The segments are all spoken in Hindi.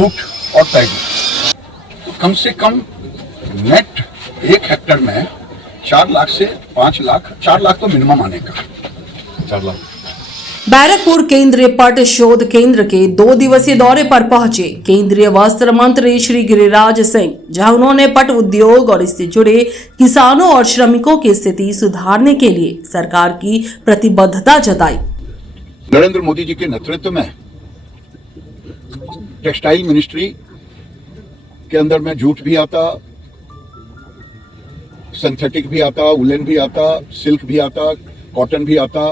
जूट और पैडी, तो कम से कम नेट 1 हेक्टेयर में 4 लाख से 5 लाख, 4 लाख तो मिनिमम आने का, 4 लाख। बैरकपुर केंद्रीय पट शोध केंद्र के 2 दिवसीय दौरे पर पहुंचे केंद्रीय वस्त्र मंत्री श्री गिरिराज सिंह, जहां उन्होंने पट उद्योग और इससे जुड़े किसानों और श्रमिकों की स्थिति सुधारने के लिए सरकार की प्रतिबद्धता जताई। नरेंद्र मोदी जी के नेतृत्व में टेक्सटाइल मिनिस्ट्री के अंदर में जूट भी आता, सिंथेटिक भी आता, वुलन भी आता, सिल्क भी आता, कॉटन भी आता,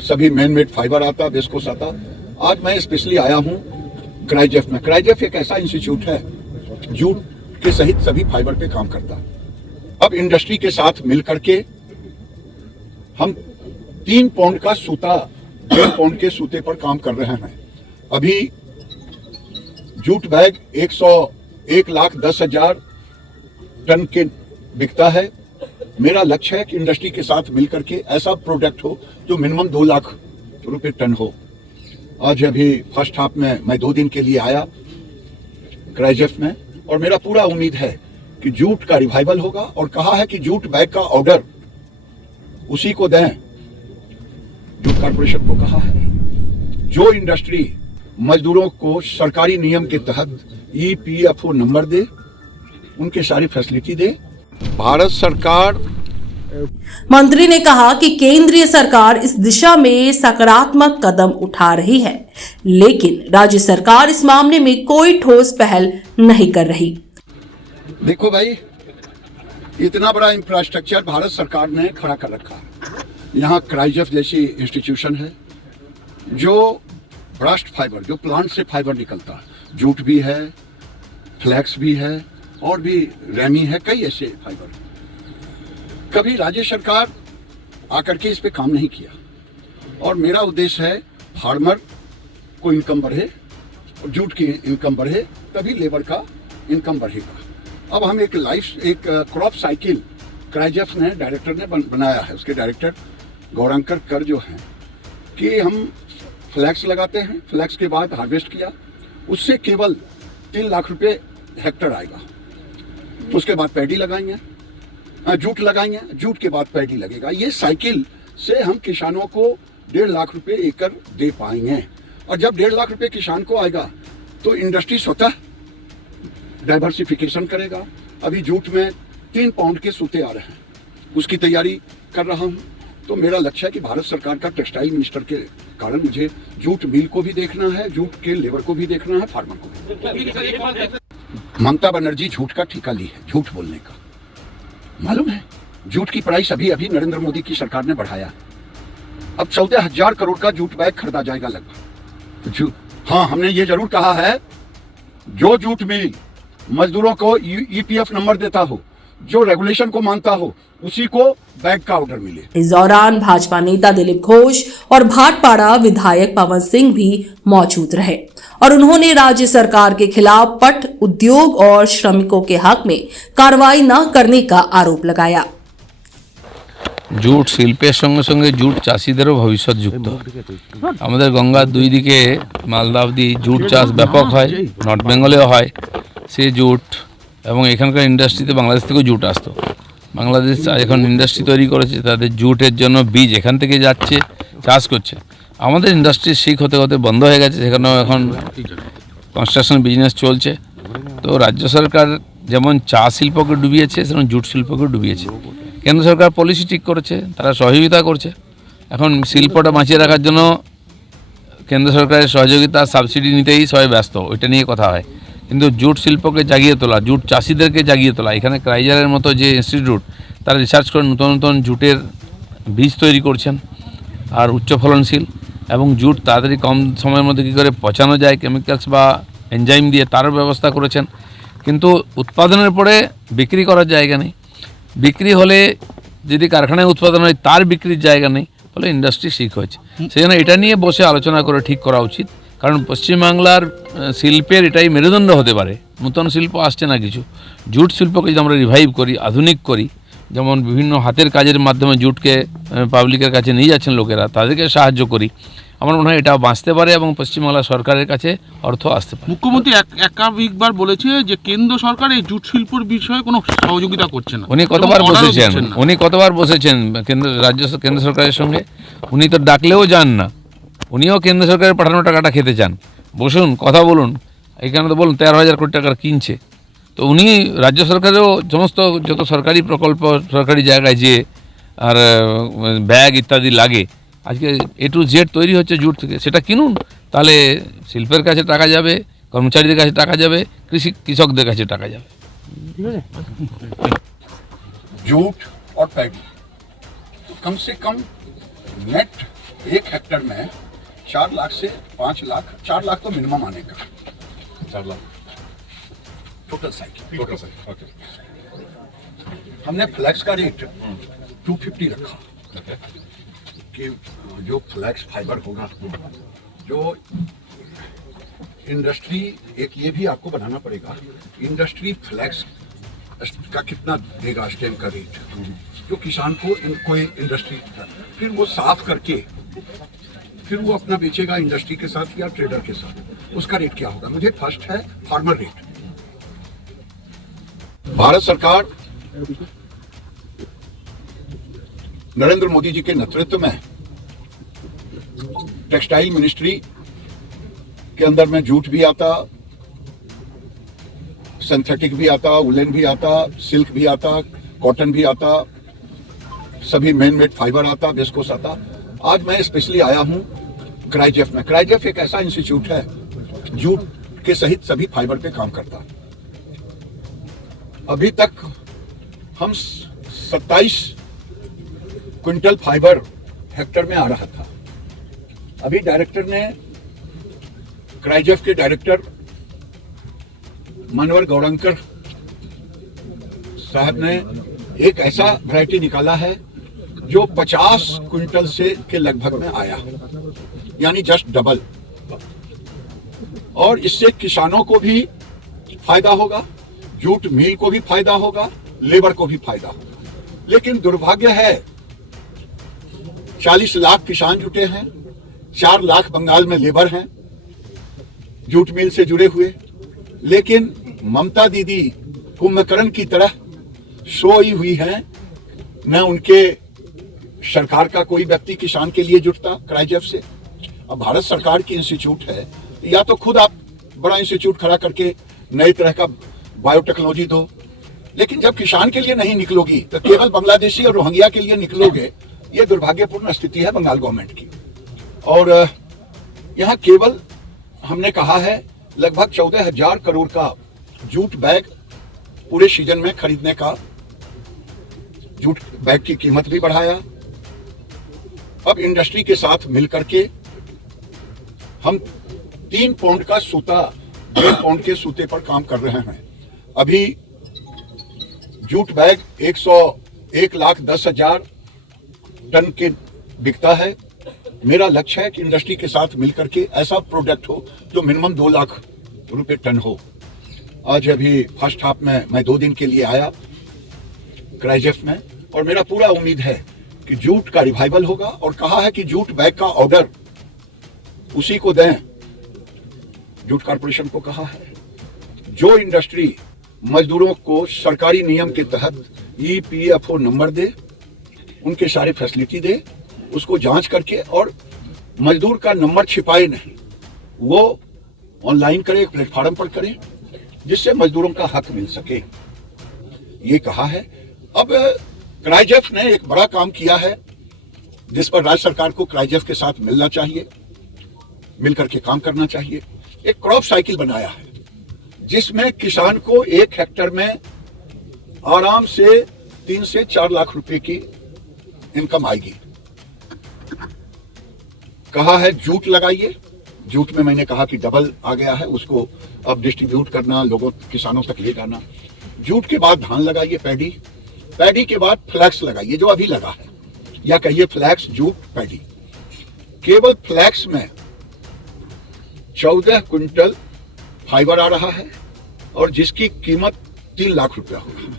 सभी मैन मेड फाइबर आता, विस्कोस आता। आज मैं स्पेशली आया हूं क्राइजेफ में। क्राइजेफ एक ऐसा इंस्टीट्यूट है जूट के सहित सभी फाइबर पे काम करता है। अब इंडस्ट्री के साथ मिल करके हम 3 पाउंड का सूता, 1 पाउंड के सूते पर काम कर रहे हैं। अभी जूट बैग 1,10,000 टन के बिकता है। मेरा लक्ष्य है कि इंडस्ट्री के साथ मिलकर के ऐसा प्रोडक्ट हो जो मिनिमम 2 लाख रुपए टन हो। आज अभी फर्स्ट हाफ में मैं 2 दिन के लिए आया क्राइजेफ में, और मेरा पूरा उम्मीद है कि जूट का रिवाइवल होगा। और कहा है कि जूट बैग का ऑर्डर उसी को दें, जूट कॉर्पोरेशन को कहा है। जो इंडस्ट्री मजदूरों को सरकारी नियम के तहत EPFO नंबर दे, उनके सारी फैसिलिटी दे। भारत सरकार, मंत्री ने कहा कि केंद्रीय सरकार इस दिशा में सकारात्मक कदम उठा रही है, लेकिन राज्य सरकार इस मामले में कोई ठोस पहल नहीं कर रही। देखो भाई, इतना बड़ा इंफ्रास्ट्रक्चर भारत सरकार ने खड़ा कर रखा है। यहाँ क्राइजेफ जैसी इंस्टीट्यूशन है जो ब्रास्ट फाइबर, जो प्लांट से फाइबर निकलता है, जूट भी है, फ्लैक्स भी है, और भी रेमी है, कई ऐसे फाइबर। कभी राज्य सरकार आकर के इस पे काम नहीं किया, और मेरा उद्देश्य है फार्मर को इनकम बढ़े और जूट की इनकम बढ़े, तभी लेबर का इनकम बढ़ेगा। अब हम एक क्रॉप साइकिल क्राइजेफ ने, डायरेक्टर ने बनाया है, उसके डायरेक्टर गौरांकर कर जो हैं, कि हम फ्लैक्स लगाते हैं, फ्लैक्स के बाद हार्वेस्ट किया, उससे केवल 3 लाख रुपए हेक्टर आएगा। तो उसके बाद पैडी लगाएंगे, जूट लगाएंगे, जूट के बाद पैडी लगेगा। ये साइकिल से हम किसानों को 1.5 लाख रुपए एकड़ दे पाएंगे। और जब 1.5 लाख रुपए किसान को आएगा तो इंडस्ट्री स्वतः डाइवर्सिफिकेशन करेगा। अभी जूट में 3 पाउंड के सूते आ रहे हैं, उसकी तैयारी कर रहा हूँ। तो मेरा लक्ष्य है कि भारत सरकार का टेक्सटाइल मिनिस्टर के कारण मुझे जूट मिल को भी देखना है, जूट के लेबर को भी देखना है, फार्मर को भी। ममता बनर्जी झूठ का ठेका ली है, झूठ बोलने का। मालूम है जूट की प्राइस अभी नरेंद्र मोदी की सरकार ने बढ़ाया। अब 14,000 करोड़ का जूट बैग खरीदा जाएगा लगभग। हाँ, हमने ये जरूर कहा है, जो जूट मिल मजदूरों को EPF नंबर देता हो, जो रेगुलेशन को मानता हो, उसी को बैग का ऑर्डर मिले। इस दौरान भाजपा नेता दिलीप घोष और भाटपाड़ा विधायक पवन सिंह भी मौजूद रहे, और उन्होंने राज्य सरकार के खिलाफ पट उद्योग और श्रमिकों के हक में कार्रवाई न करने का आरोप लगाया। জুট শিল্পের সঙ্গে সঙ্গে জুট চাষিদেরও ভবিষ্যৎ যুক্ত। আমাদের গঙ্গার 2 দিকে মালদা অবধি জুট চাষ ব্যাপক হয়, নর্থ বেঙ্গলেও হয়। সে জুট এবং এখানকার ইন্ডাস্ট্রিতে বাংলাদেশ থেকেও জুট আসতো। বাংলাদেশ এখন ইন্ডাস্ট্রি তৈরি করেছে, তাদের জুটের জন্য বীজ এখান থেকে যাচ্ছে, চাষ করছে। আমাদের ইন্ডাস্ট্রি শিক হতে হতে বন্ধ হয়ে গেছে, সেখানেও এখন কনস্ট্রাকশন বিজনেস চলছে। তো রাজ্য সরকার যেমন চা শিল্পকে ডুবিয়েছে, সেরকম জুট শিল্পকে ডুবিয়েছে। কেন্দ্র সরকার পলিসি ঠিক করেছে, তারা সহযোগিতা করছে। এখন শিল্পটা বাঁচিয়ে রাখার জন্য কেন্দ্র সরকারের সহযোগিতা, সাবসিডি নিতেই সবাই ব্যস্ত, ওইটা নিয়ে কথা হয়। কিন্তু জুট শিল্পকে জাগিয়ে তোলা, জুট চাষিদেরকে জাগিয়ে তোলা, এখানে ক্রাইজারের মতো যে ইনস্টিটিউট, তারা রিসার্চ করে নতুন নতুন জুটের বীজ তৈরি করছেন আর উচ্চ ফলনশীল, এবং জুট তাড়াতাড়ি কম সময়ের মধ্যে কী করে পচানো যায় কেমিক্যালস বা এনজাইম দিয়ে, তারও ব্যবস্থা করেছেন। কিন্তু উৎপাদনের পরে বিক্রি করার জায়গা নেই। বিক্রি হলে যদি কারখানায় উৎপাদন হয়, তার বিক্রির জায়গা নেই, ফলে ইন্ডাস্ট্রি শিক হয়েছে। সেই জন্য এটা নিয়ে বসে আলোচনা করে ঠিক করা উচিত। কারণ পশ্চিমবাংলার শিল্পের এটাই মেরুদণ্ড হতে পারে। নূতন শিল্প আসছে না কিছু, জুট শিল্পকে যদি আমরা রিভাইভ করি, আধুনিক করি, যেমন বিভিন্ন হাতের কাজের মাধ্যমে জুটকে পাবলিকের কাছে নিয়ে যাচ্ছেন লোকেরা, তাদেরকে সাহায্য করি, আমার মনে হয় এটা বাঁচতে পারে এবং পশ্চিমবাংলা সরকারের কাছে অর্থ আসতে পারে। মুখ্যমন্ত্রী একাধিকবার বলেছে যে কেন্দ্র সরকার এই জুট শিল্পর বিষয়ে কোনো সহযোগিতা করছে না। উনি কতবার এবং order ও বসেছেন, দিচ্ছেন না। উনি কতবার বসেছেন কেন্দ্র সরকারের সঙ্গে। উনি তো ডাকলেও যান না, উনিও কেন্দ্র সরকারের পাঠানো টাকাটা খেতে চান। বসুন, কথা বলুন। এখানে তো বলুন 13,000 কোটি টাকার কিনছে, তো উনি রাজ্য সরকারেও সমস্ত যত সরকারি প্রকল্প সরকারি জায়গায় যে আর ব্যাগ ইত্যাদি লাগে, আজকে A to Z তৈরি হচ্ছে জুট থেকে, সেটা কিনুন। তাহলে শিল্পের কাছে টাকা যাবে, কর্মচারীদের কাছে টাকা যাবে, কৃষকদের কাছে টাকা যাবে। जूट और पैडी कम से कम नेट 1 हेक्टर में 4 लाख से 5 लाख, 4 लाख तो मिनिमम आने का, 4 लाख टोटल साइकिल ओके। हमने फ्लैक्स का रेट 250 रखा कि जो फ्लैक्स फाइबर होगा, जो इंडस्ट्री, एक ये भी आपको बनाना पड़ेगा, इंडस्ट्री फ्लैक्स का कितना देगा स्टेम का रेट, जो किसान को कोई इंडस्ट्री फिर वो साफ करके फिर वो अपना बेचेगा इंडस्ट्री के साथ या ट्रेडर के साथ, उसका रेट क्या होगा। मुझे फर्स्ट है फार्मर रेट। भारत सरकार नरेंद्र मोदी जी के नेतृत्व में टेक्सटाइल मिनिस्ट्री के अंदर में जूट भी आता, सिंथेटिक भी आता, वुलन भी आता, सिल्क भी आता, कॉटन भी आता, सभी मैन मेड फाइबर आता, विस्कोस आता। आज मैं स्पेशली आया हूं क्राइजेफ में। क्राइजेफ एक ऐसा इंस्टीट्यूट है जूट के सहित सभी फाइबर पे काम करता है। अभी तक हम 27 क्विंटल फाइबर हेक्टर में आ रहा था। अभी डायरेक्टर ने, क्राइजेफ के डायरेक्टर मनोहर गौरंकर साहब ने एक ऐसा वैरायटी निकाला है जो 50 क्विंटल से के लगभग में आया, यानी जस्ट डबल। और इससे किसानों को भी फायदा होगा, जूट मिल को भी फायदा होगा, लेबर को भी फायदा होगा। लेकिन दुर्भाग्य है 40 लाख किसान जुटे हैं, 4 लाख बंगाल में लेबर हैं जूट मिल से जुड़े हुए। लेकिन ममता दीदी कुंभकर्ण की तरह सोई हुई हैं, न उनके सरकार का कोई व्यक्ति किसान के लिए जुटता क्राइजेफ से। अब भारत सरकार की इंस्टीट्यूट है, या तो खुद आप बड़ा इंस्टीट्यूट खड़ा करके नई तरह का बायोटेक्नोलॉजी दो, लेकिन जब किसान के लिए नहीं निकलोगी तो केवल बांग्लादेशी और रोहिंग्या के लिए निकलोगे। ये दुर्भाग्यपूर्ण स्थिति है बंगाल गवर्नमेंट की। और यहाँ केवल हमने कहा है लगभग 14,000 करोड़ का जूट बैग पूरे सीजन में खरीदने का। जूट बैग की कीमत भी बढ़ाया। अब इंडस्ट्री के साथ मिलकर के हम 3 पाउंड का सूता 1.5 पाउंड के सूते पर काम कर रहे हैं। अभी जूट बैग 1,10,000 टन के बिकता है। मेरा लक्ष्य है कि इंडस्ट्री के साथ मिलकर के ऐसा प्रोडक्ट हो जो मिनिमम 2 लाख रुपए टन हो। आज अभी फर्स्ट हाफ में मैं 2 दिन के लिए आया क्राइजेफ में, और मेरा पूरा उम्मीद है कि जूट का रिवाइवल होगा। और कहा है कि जूट बैग का ऑर्डर उसी को दें, जूट कॉर्पोरेशन को कहा है जो इंडस्ट्री मजदूरों को सरकारी नियम के तहत EPFO नंबर दे, उनके सारे फैसिलिटी दे, उसको जांच करके, और मजदूर का नंबर छिपाए नहीं, वो ऑनलाइन करे, एक प्लेटफॉर्म पर करे, जिससे मजदूरों का हक मिल सके। ये कहा है। अब क्राइजेफ ने एक बड़ा काम किया है जिस पर राज्य सरकार को क्राइजेफ के साथ मिलना चाहिए, मिलकर के काम करना चाहिए। एक क्रॉप साइकिल बनाया है जिसमें किसान को 1 हेक्टर में आराम से 3 से 4 लाख रुपए की इनकम आएगी। कहा है जूट लगाइए। जूट में मैंने कहा कि डबल आ गया है, उसको अब डिस्ट्रीब्यूट करना, लोगों किसानों तक ले जाना। जूट के बाद धान लगाइए, पैडी, पैडी के बाद फ्लैक्स लगाइए जो अभी लगा है, या कहिए फ्लैक्स जूट पैडी। केवल फ्लैक्स में 14 क्विंटल फाइबर आ रहा है, और जिसकी कीमत 3 लाख रुपया होगा।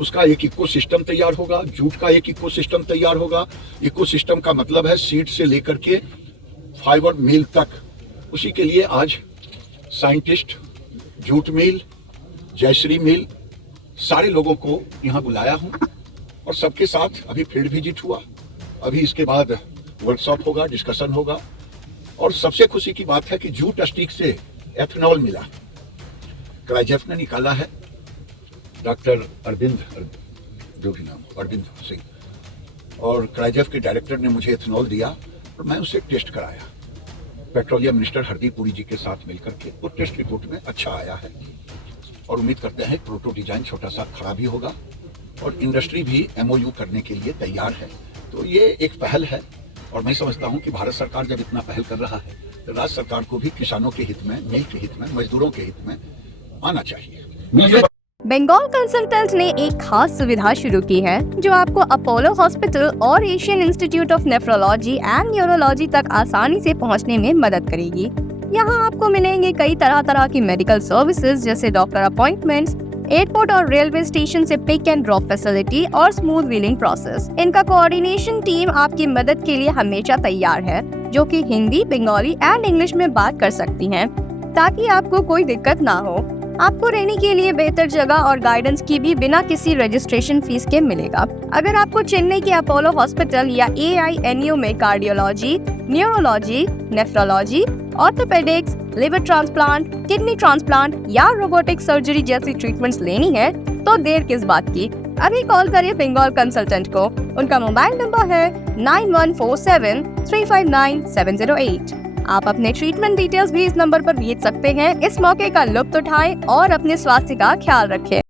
उसका एक इकोसिस्टम तैयार होगा, जूट का एक इकोसिस्टम तैयार होगा। इकोसिस्टम का मतलब है सीड से लेकर के फाइबर मिल तक, उसी के लिए आज साइंटिस्ट, जूट मिल, जयश्री मिल, सारे लोगों को यहाँ बुलाया हूँ और सबके साथ अभी फील्ड विजिट हुआ। अभी इसके बाद वर्कशॉप होगा, डिस्कशन होगा। और सबसे खुशी की बात है कि जूट स्टिक से एथेनॉल मिला, क्राइजेफ ने निकाला है, डॉक्टर अरविंद सिंह, और क्राइजेफ के डायरेक्टर ने मुझे एथेनॉल दिया और मैं उसे टेस्ट कराया पेट्रोलियम मिनिस्टर हरदीप पुरी जी के साथ मिलकर के। वो टेस्ट रिपोर्ट में अच्छा आया है और उम्मीद करते हैं प्रोटो डिजाइन छोटा सा खड़ा भी होगा और इंडस्ट्री भी MOU करने के लिए तैयार है। तो ये एक पहल है और मैं समझता हूं कि भारत सरकार जब इतना पहल कर रहा है तो राज्य सरकार को भी किसानों के हित में, मिल के हित में, मजदूरों के हित में आना चाहिए। बंगाल कंसल्टेंट ने एक खास सुविधा शुरू की है जो आपको अपोलो हॉस्पिटल और Asian institute of nephrology and neurology तक आसानी से पहुंचने में मदद करेगी। यहाँ आपको मिलेंगे कई तरह की मेडिकल सर्विसेज जैसे डॉक्टर अपॉइंटमेंट्स, एयरपोर्ट और रेलवे स्टेशन से पिक एंड ड्रॉप फैसिलिटी और स्मूथ व्हीलिंग प्रोसेस। इनका कोऑर्डिनेशन टीम आपकी मदद के लिए हमेशा तैयार है, जो कि हिंदी, बंगाली एंड इंग्लिश में बात कर सकती हैं, ताकि आपको कोई दिक्कत ना हो। आपको रहने के लिए बेहतर जगह और गाइडेंस की भी बिना किसी रजिस्ट्रेशन फीस के मिलेगा। अगर आपको चेन्नई के अपोलो हॉस्पिटल या AINU में cardiology, neurology, nephrology, orthopaedics, liver transplant, kidney transplant या रोबोटिक सर्जरी जैसी ट्रीटमेंट्स लेनी है तो देर किस बात की। अभी कॉल करिए बंगाल कंसल्टेंट को। उनका मोबाइल नंबर है 9147359708। आप अपने ट्रीटमेंट डिटेल्स भी इस नंबर पर भेज सकते हैं। इस मौके का लुत्फ उठाएं और अपने स्वास्थ्य का ख्याल रखें।